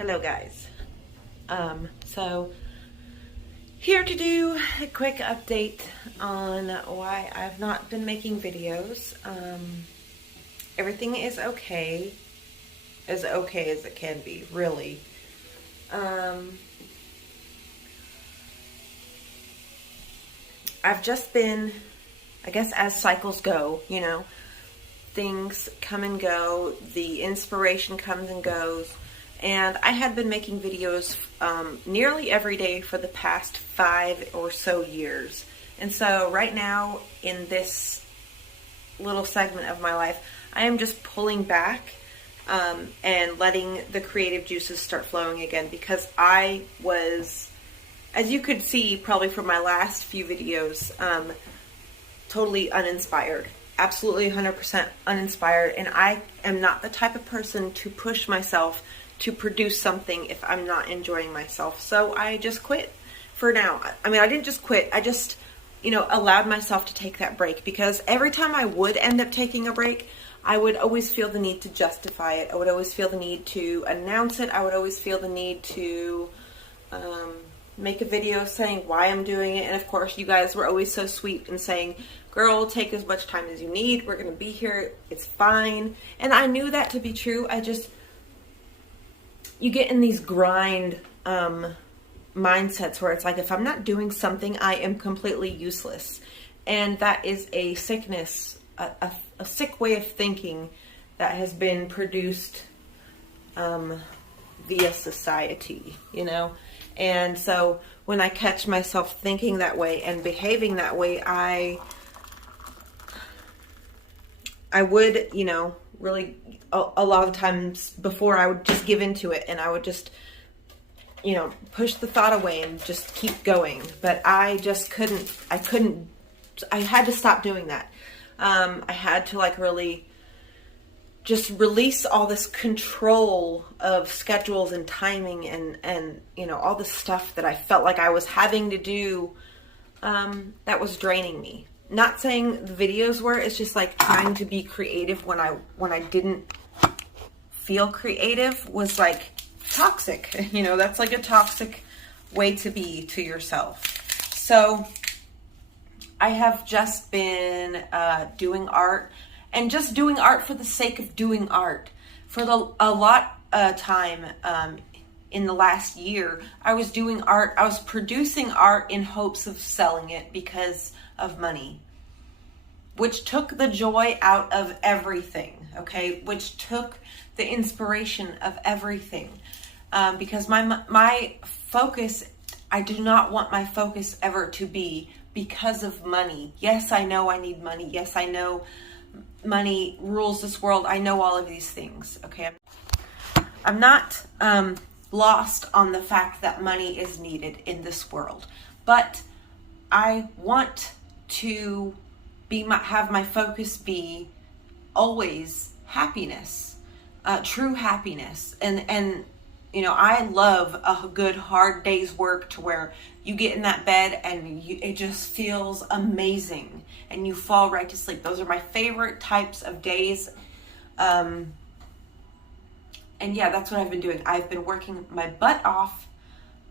Hello guys. So here to do a quick update on why I've not been making videos. Everything is okay as it can be, really. I've just been, I guess as cycles go, things come and go, the inspiration comes and goes. And I had been making videos nearly every day for the past 5 or so years. And so right now in this little segment of my life, I am just pulling back and letting the creative juices start flowing again, because I was, as you could see probably from my last few videos, totally uninspired. Absolutely 100% uninspired. And I am not the type of person to push myself to produce something if I'm not enjoying myself. So I just quit for now. I mean, I didn't just quit. I just, allowed myself to take that break, because every time I would end up taking a break, I would always feel the need to justify it. I would always feel the need to announce it. I would always feel the need to make a video saying why I'm doing it. And of course, you guys were always so sweet and saying, girl, take as much time as you need. We're going to be here. It's fine. And I knew that to be true. You get in these grind mindsets where it's like, if I'm not doing something, I am completely useless. And that is a sickness, a sick way of thinking that has been produced via society, And so when I catch myself thinking that way and behaving that way, I would, really, a lot of times before, I would just give into it, and I would just, push the thought away and just keep going. But I just couldn't, I had to stop doing that. I had to really just release all this control of schedules and timing and all this stuff that I felt like I was having to do, that was draining me. Not saying the videos were, it's just trying to be creative when I didn't feel creative was toxic. That's a toxic way to be to yourself. So I have just been doing art, and just doing art for the sake of doing art. For a lot of time in the last year, I was doing art. I was producing art in hopes of selling it because of money, which took the joy out of everything, okay? Which took the inspiration of everything. Because my focus, I do not want my focus ever to be because of money. Yes, I know I need money. Yes, I know money rules this world. I know all of these things, okay? I'm not lost on the fact that money is needed in this world, but I want to have my focus be always happiness, true happiness. And I love a good hard day's work to where you get in that bed and it just feels amazing and you fall right to sleep. Those are my favorite types of days. And yeah, that's what I've been doing. I've been working my butt off.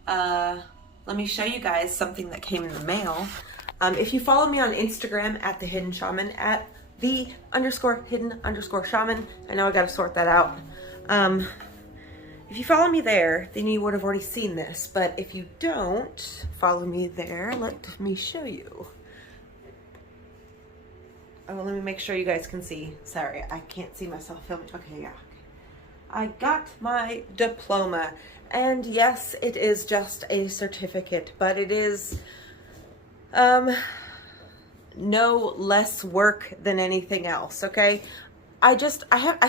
Let me show you guys something that came in the mail. If you follow me on Instagram at The Hidden Shaman, at _hidden_shaman, I know I got to sort that out. If you follow me there, then you would have already seen this. But if you don't follow me there, let me show you. Oh, let me make sure you guys can see. Sorry, I can't see myself filming. Okay, yeah. I got my diploma. And yes, it is just a certificate, but it is no less work than anything else, okay? I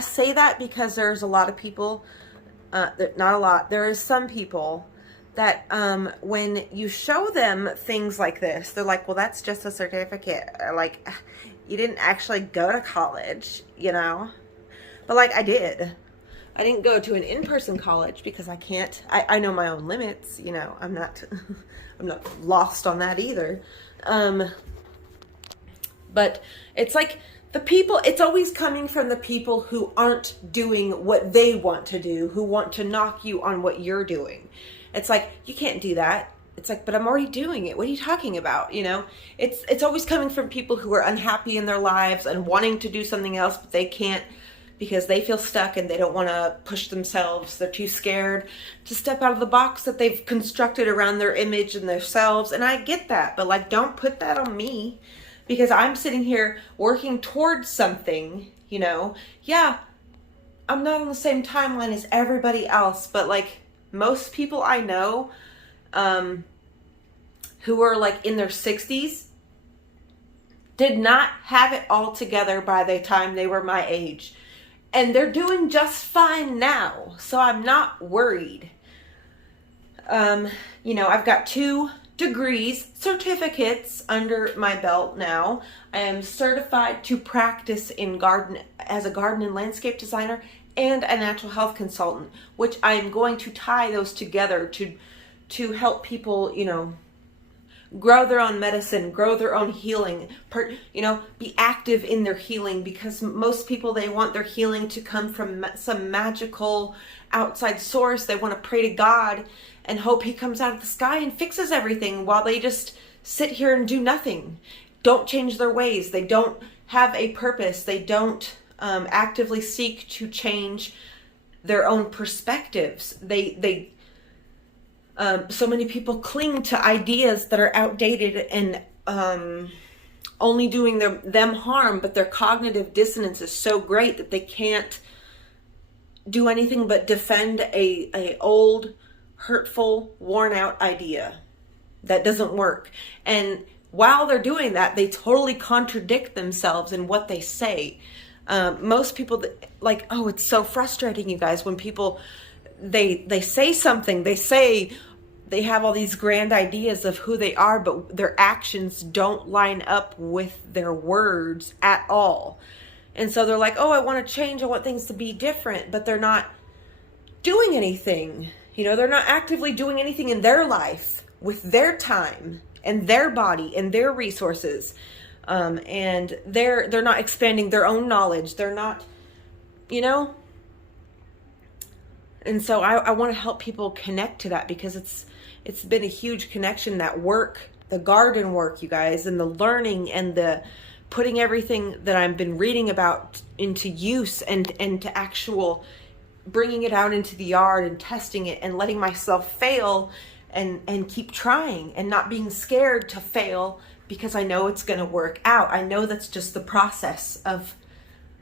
say that because there's a lot of people, not a lot, there is some people that when you show them things like this, they're like, well, that's just a certificate. You didn't actually go to college, But I did. I didn't go to an in-person college because I can't. I know my own limits, I'm not I'm not lost on that either. But it's the people, it's always coming from the people who aren't doing what they want to do, who want to knock you on what you're doing. It's like, you can't do that. It's like, but I'm already doing it. What are you talking about? You know, it's always coming from people who are unhappy in their lives and wanting to do something else, but they can't because they feel stuck and they don't want to push themselves. They're too scared to step out of the box that they've constructed around their image and themselves. And I get that, but like, don't put that on me, because I'm sitting here working towards something, you know. Yeah, I'm not on the same timeline as everybody else, but like most people I know, who are like in their 60s, did not have it all together by the time they were my age. And they're doing just fine now. So I'm not worried. You know, I've got 2 degrees, certificates under my belt now. I am certified to practice as a garden and landscape designer and a natural health consultant, which I am going to tie those together to help people, you know, grow their own medicine, grow their own healing, you know, be active in their healing, because most people, they want their healing to come from some magical outside source. They want to pray to God and hope he comes out of the sky and fixes everything, while they just sit here and do nothing. Don't change their ways. They don't have a purpose. They don't actively seek to change their own perspectives. So many people cling to ideas that are outdated and only doing them harm, but their cognitive dissonance is so great that they can't do anything but defend a old, hurtful, worn out idea that doesn't work. And while they're doing that, they totally contradict themselves in what they say. Most people, like, oh, it's so frustrating, you guys, when people, they say something, they have all these grand ideas of who they are, but their actions don't line up with their words at all. And so they're like, oh, I want to change. I want things to be different, but they're not doing anything. You know, they're not actively doing anything in their life with their time and their body and their resources. And they're not expanding their own knowledge. They're not, you know. And so I want to help people connect to that, because it's been a huge connection, that work, the garden work, you guys, and the learning and the putting everything that I've been reading about into use and to actual bringing it out into the yard and testing it and letting myself fail and keep trying and not being scared to fail, because I know it's going to work out. I know that's just the process of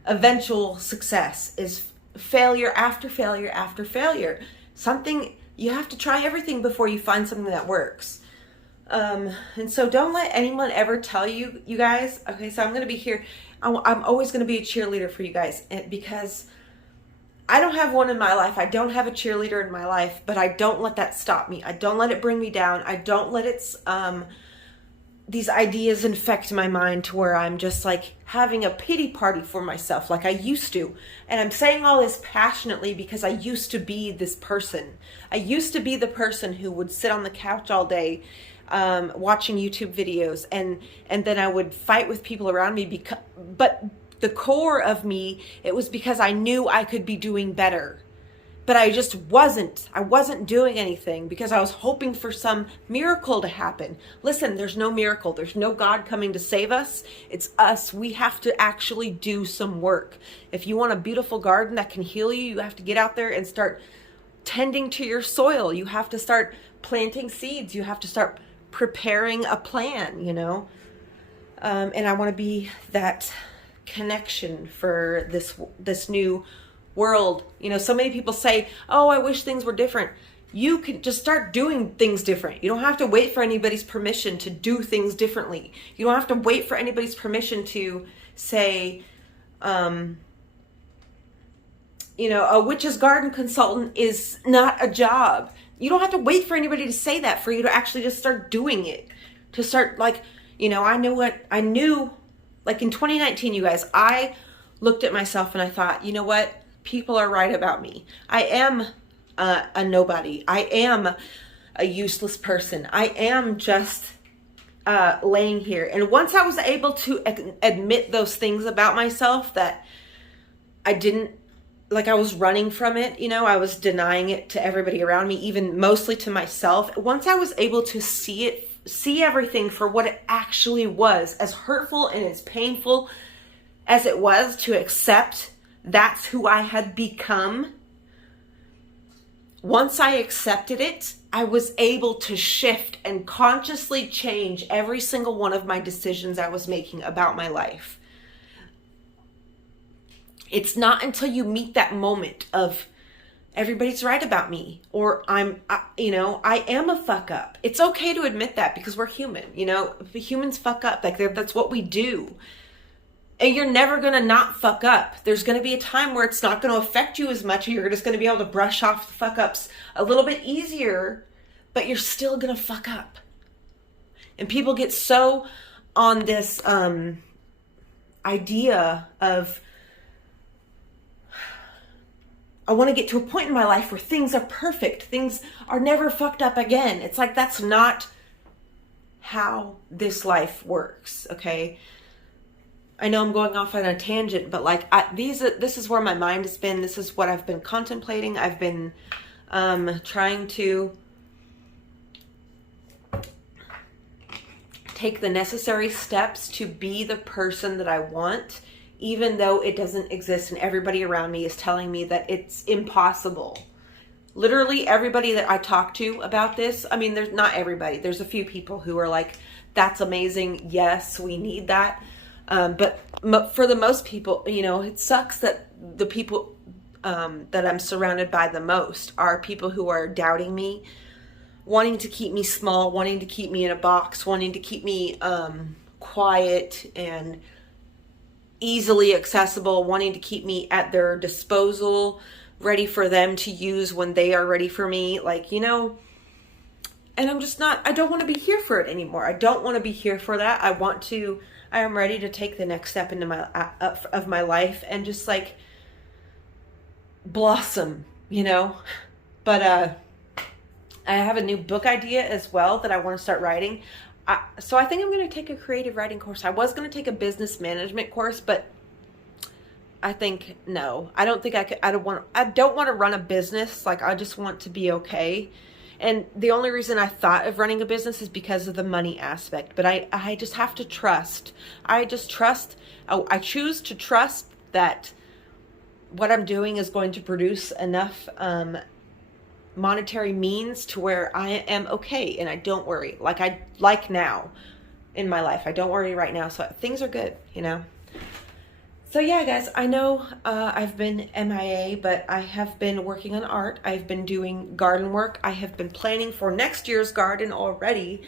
eventual success, is failure after failure after failure. You have to try everything before you find something that works. And so don't let anyone ever tell you, you guys, okay, so I'm going to be here. I'm always going to be a cheerleader for you guys, because I don't have one in my life. I don't have a cheerleader in my life, but I don't let that stop me. I don't let it bring me down. I don't let these ideas infect my mind to where I'm just like having a pity party for myself like I used to. And I'm saying all this passionately because I used to be this person. I used to be the person who would sit on the couch all day watching YouTube videos, and then I would fight with people around me, but the core of me, it was because I knew I could be doing better. But I just wasn't. I wasn't doing anything because I was hoping for some miracle to happen. Listen, there's no miracle. There's no God coming to save us. It's us. We have to actually do some work. If you want a beautiful garden that can heal you, you have to get out there and start tending to your soil. You have to start planting seeds. You have to start preparing a plan, you know. And I want to be that connection for this new world. You know, so many people say, oh, I wish things were different. You can just start doing things different. You don't have to wait for anybody's permission to do things differently. You don't have to wait for anybody's permission to say, you know, a witch's garden consultant is not a job. You don't have to wait for anybody to say that for you to actually just start doing it. To start, like, you know, I knew like in 2019, you guys, I looked at myself and I thought, you know what? People are right about me. I am a nobody. I am a useless person. I am just laying here. And once I was able to admit those things about myself that I didn't, like I was running from it, you know, I was denying it to everybody around me, even mostly to myself. Once I was able to see everything for what it actually was, as hurtful and as painful as it was to accept that's who I had become. Once I accepted it, I was able to shift and consciously change every single one of my decisions I was making about my life. It's not until you meet that moment of everybody's right about me, or I am a fuck up. It's okay to admit that, because we're human, you know, humans fuck up. Like that's what we do. And you're never going to not fuck up. There's going to be a time where it's not going to affect you as much. You're just going to be able to brush off the fuck ups a little bit easier, but you're still going to fuck up. And people get so on this idea of, I want to get to a point in my life where things are perfect. Things are never fucked up again. It's like, that's not how this life works, okay? I know I'm going off on a tangent, but like this is where my mind has been. This is what I've been contemplating. I've been trying to take the necessary steps to be the person that I want, even though it doesn't exist and everybody around me is telling me that it's impossible. Literally everybody that I talk to about this, I mean, there's not everybody. There's a few people who are like, that's amazing. Yes, we need that. But for the most people, you know, it sucks that the people that I'm surrounded by the most are people who are doubting me, wanting to keep me small, wanting to keep me in a box, wanting to keep me quiet and easily accessible, wanting to keep me at their disposal, ready for them to use when they are ready for me. Like, you know, and I'm just not, I don't want to be here for it anymore. I don't want to be here for that. I am ready to take the next step into my life and just like blossom, you know. But I have a new book idea as well that I want to start writing. So I think I'm going to take a creative writing course. I was going to take a business management course, but I think no. I don't think I could. I don't want to run a business. Like, I just want to be okay. And the only reason I thought of running a business is because of the money aspect. But I just have to trust. I choose to trust that what I'm doing is going to produce enough monetary means to where I am okay and I don't worry. Like now in my life, I don't worry right now. So things are good, you know. So yeah, guys, I know I've been MIA, but I have been working on art. I've been doing garden work. I have been planning for next year's garden already.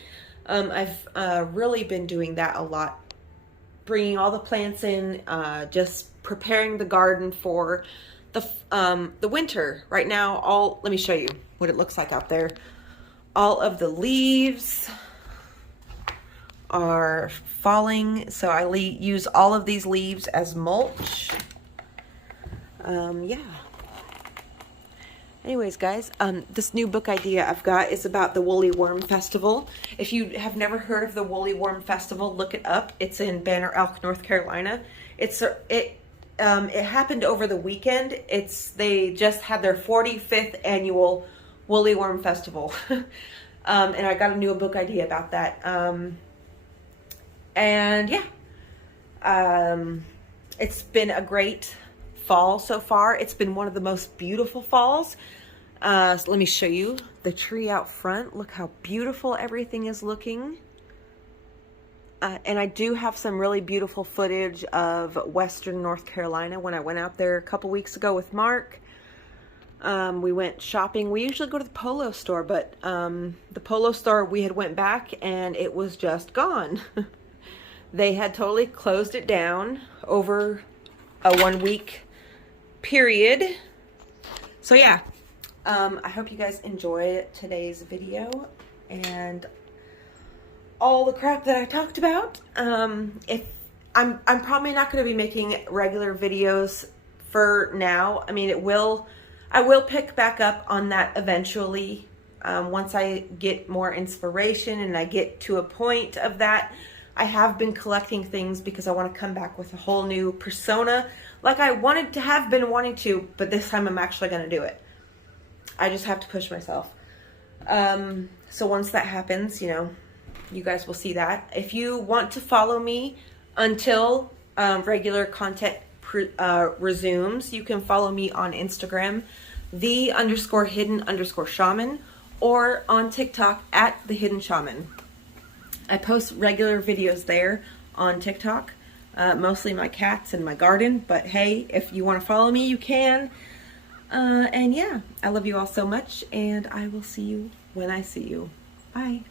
I've really been doing that a lot. Bringing all the plants in, just preparing the garden for the winter. Right now, let me show you what it looks like out there. All of the leaves are falling, so I use all of these leaves as mulch. Yeah. Anyways, guys, this new book idea I've got is about the Woolly Worm Festival. If you have never heard of the Woolly Worm Festival, look it up. It's in Banner Elk, North Carolina. It happened over the weekend. They just had their 45th annual Woolly Worm Festival. And I got a new book idea about that. And yeah, it's been a great fall so far. It's been one of the most beautiful falls. So let me show you the tree out front. Look how beautiful everything is looking. And I do have some really beautiful footage of Western North Carolina when I went out there a couple weeks ago with Mark. We went shopping. We usually go to the Polo store, but the Polo store, we had went back and it was just gone. They had totally closed it down over a 1 week period. So yeah, I hope you guys enjoy today's video and all the crap that I talked about. If I'm probably not going to be making regular videos for now. I mean, I will pick back up on that eventually. Once I get more inspiration and I get to a point of that, I have been collecting things because I want to come back with a whole new persona like I wanted to have been wanting to, but this time I'm actually going to do it. I just have to push myself. So once that happens, you know, you guys will see that. If you want to follow me until regular content resumes, you can follow me on Instagram, _hidden_shaman, or on TikTok at the Hidden Shaman. I post regular videos there on TikTok, mostly my cats and my garden, but hey, if you want to follow me, you can. And yeah, I love you all so much, and I will see you when I see you. Bye.